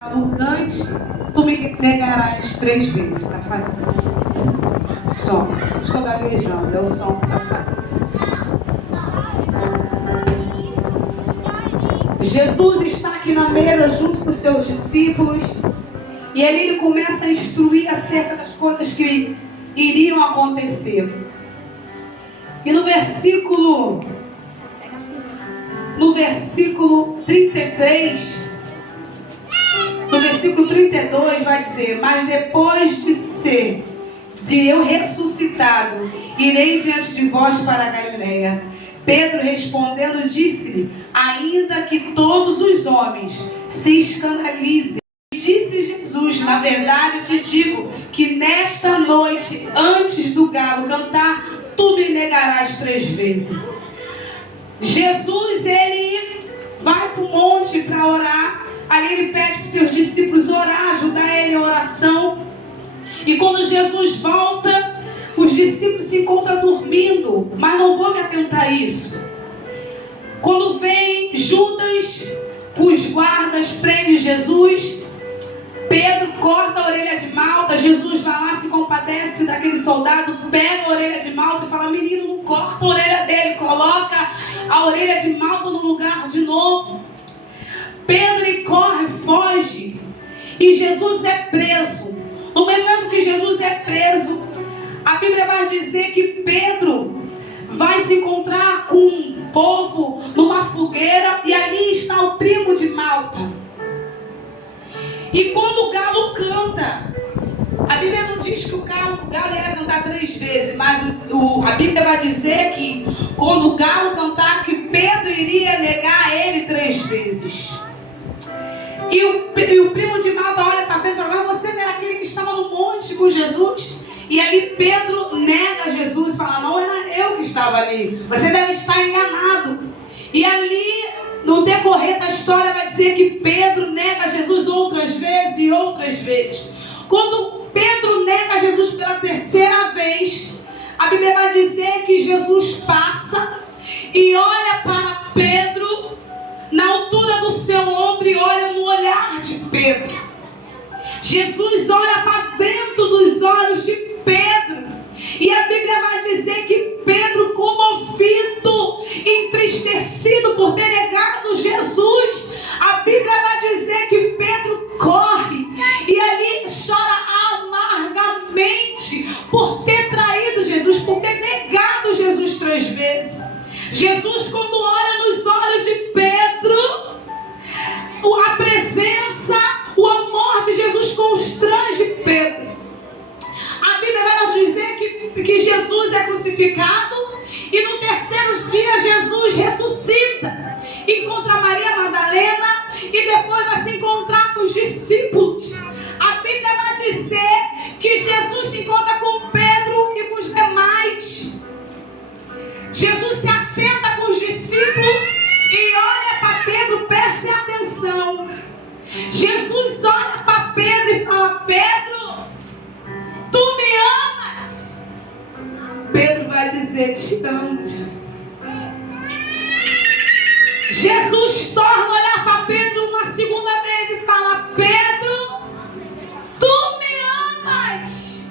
Antes, tu me negarás 3 vezes, tá falando? Som. Estou gaguejando, é o som que tá falando. Jesus está aqui na mesa junto com os seus discípulos. E ali ele começa a instruir acerca das coisas que iriam acontecer. E no versículo 33... No versículo 32 vai dizer: mas depois de eu ressuscitado, irei diante de vós para a Galileia. Pedro respondendo disse-lhe: ainda que todos os homens se escandalizem. Disse Jesus: na verdade te digo que nesta noite, antes do galo cantar, tu me negarás 3 vezes. Jesus, ele vai para o monte para orar. Ali ele pede para os seus discípulos orar, ajudar ele em oração. E quando Jesus volta, os discípulos se encontram dormindo. Mas não vou me atentar a isso. Quando vem Judas, os guardas prendem Jesus. Pedro corta a orelha de Malta. Jesus vai lá, se compadece daquele soldado, pega a orelha de Malta e fala: menino, não corta a orelha dele, coloca a orelha de Malta no lugar de novo. Pedro corre, foge, e Jesus é preso. No momento que Jesus é preso, a Bíblia vai dizer que Pedro vai se encontrar com um povo numa fogueira, e ali está o primo de Malta. E quando o galo canta, a Bíblia não diz que o galo ia cantar 3 vezes, mas a Bíblia vai dizer que quando o galo cantar, que Pedro iria negar ele 3 vezes. E o primo de Malta olha para Pedro e fala: mas você não era aquele que estava no monte com Jesus? E ali Pedro nega Jesus, fala: não era eu que estava ali, você deve estar enganado. E ali, no decorrer da história, vai dizer que Pedro nega Jesus outras vezes e outras vezes. Quando Pedro nega Jesus pela 3ª vez, a Bíblia vai dizer que Jesus passa e olha para Pedro na altura do seu ombro e olha no olhar de Pedro. Jesus olha para dentro dos olhos de Pedro. E a Bíblia vai dizer que Pedro, comovido, entristecido por ter negado Jesus, a Bíblia vai dizer que Pedro corre e ali chora amargamente por ter traído Jesus, por ter negado Jesus 3 vezes. Jesus, quando olha nos olhos de Pedro, a presença, o amor de Jesus constrange Pedro. A Bíblia vai nos dizer que Jesus é crucificado e no 3º dia Jesus ressuscita, encontra Maria Madalena e depois vai se encontrar com os discípulos. A Bíblia vai dizer que Jesus se encontra com Pedro e com os demais. Jesus se assenta com os discípulos e olha para Pedro, preste atenção. Jesus olha para Pedro e fala: Pedro, tu me amas? Pedro vai dizer: te amo, Jesus. Jesus torna a olhar para Pedro uma 2ª vez e fala: Pedro, tu me amas?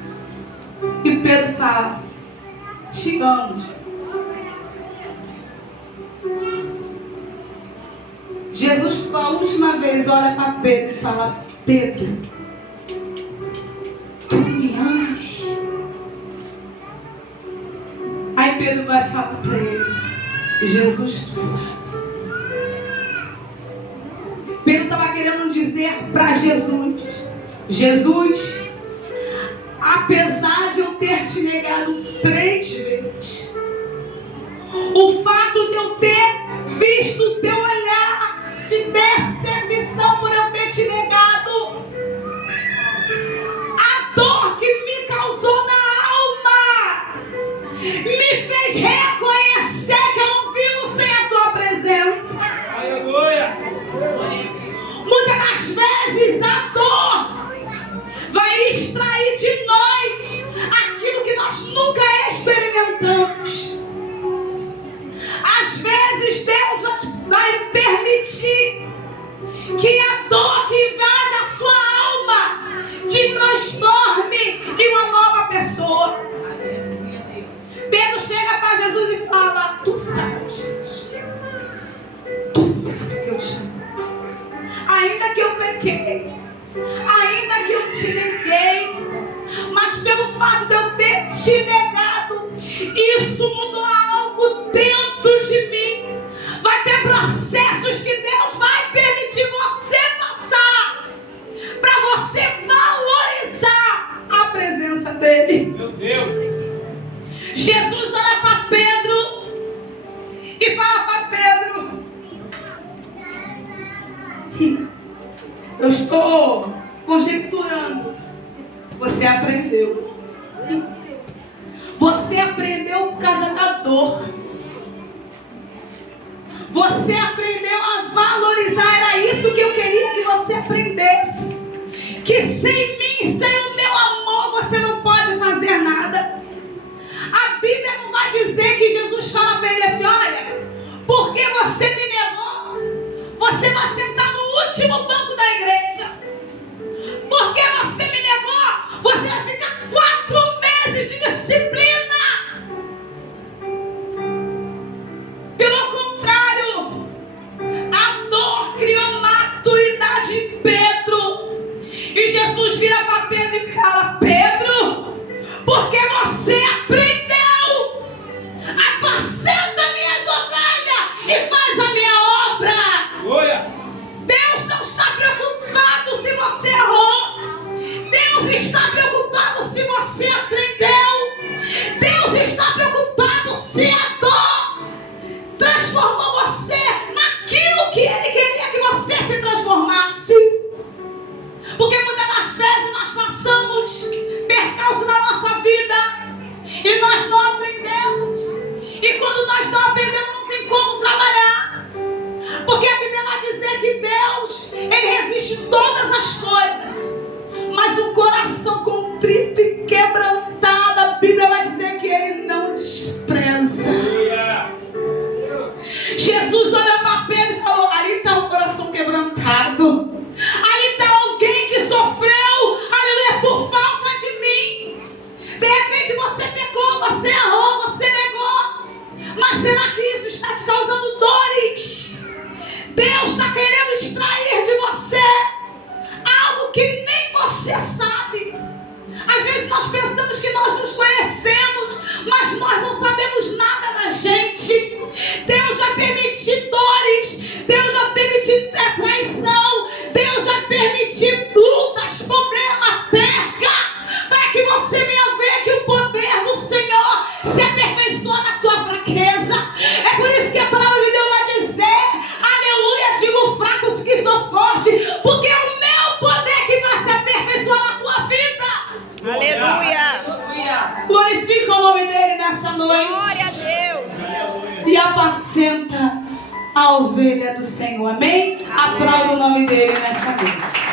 E Pedro fala: te amo, Jesus. Jesus, pela última vez, olha para Pedro e fala: Pedro, tu me amas? Aí Pedro vai falar para ele: Jesus, tu sabe. Pedro estava querendo dizer para Jesus: Jesus, apesar de eu ter te negado 3 vezes, o fato de eu ter visto o teu olhar de decepção por eu ter te negado, a dor que me causou na alma, me fez reconhecer que eu não vivo sem a tua presença. Aleluia. Muitas das vezes a dor vai extrair de nós aquilo que nós nunca experimentamos. Às vezes Deus vai permitir que a dor busquei, ainda que eu te neguei, mas pelo fato de eu ter te negado, isso mudou algo dentro de mim. Vai ter processos que Deus vai permitir você passar, para você valorizar a presença dele. Meu Deus! Jesus olha para Pedro e fala para Pedro: eu estou conjecturando. Você aprendeu. Você aprendeu por causa da dor. Você aprendeu a valorizar. Era isso que eu queria que você aprendesse. Que sem mim, sem o meu amor, você não pode fazer nada. A Bíblia não vai dizer que Jesus fala para ele assim: olha, porque você me negou, você vai sentar no último banco da igreja. Porque você me negou, você vai ficar 4 meses de disciplina. Pelo contrário, a dor criou maturidade em Pedro. E Jesus vira para Pedro e fala: Pedro, porque você aprendeu, apacenta minhas ovelhas e faz a minha obra. Olha! Deus não está preocupado se você errou. Deus está preocupado se você aprendeu. Deus está preocupado se a dor transformou você naquilo que Ele queria que você se transformasse. Porque muitas das vezes nós passamos percalço na nossa vida e nós não aprendemos. E quando nós não aprendemos, não tem como trabalhar. Porque a Bíblia vai dizer que Deus, Ele resiste todas as coisas. Mas o coração contrito e quebrantado, a Bíblia vai dizer que Ele não despreza. Jesus olhou para Pedro e falou: ali está um coração quebrantado. Ali está alguém que sofreu, aleluia, por falta de mim. De repente você pecou, você errou, você negou. Mas será que isso está te causando dores? Deus está querendo extrair de você algo que nem você sabe. Às vezes nós pensamos que nós nos conhecemos, mas nós não sabemos nada da gente. Deus vai permitir dores, Deus vai permitir traição, Deus vai permitir lutas, problemas, perca, para que você venha ver que o poder do Senhor se aperfeiçoa na tua fraqueza. É por isso que a palavra de Deus vai dizer: aleluia, digo fracos que sou forte, porque é o meu poder que vai se aperfeiçoar na tua vida. Aleluia! Glorifica o nome dele nessa noite. Glória a Deus! E apacenta a ovelha do Senhor. Amém? Aplauda o nome dele nessa noite.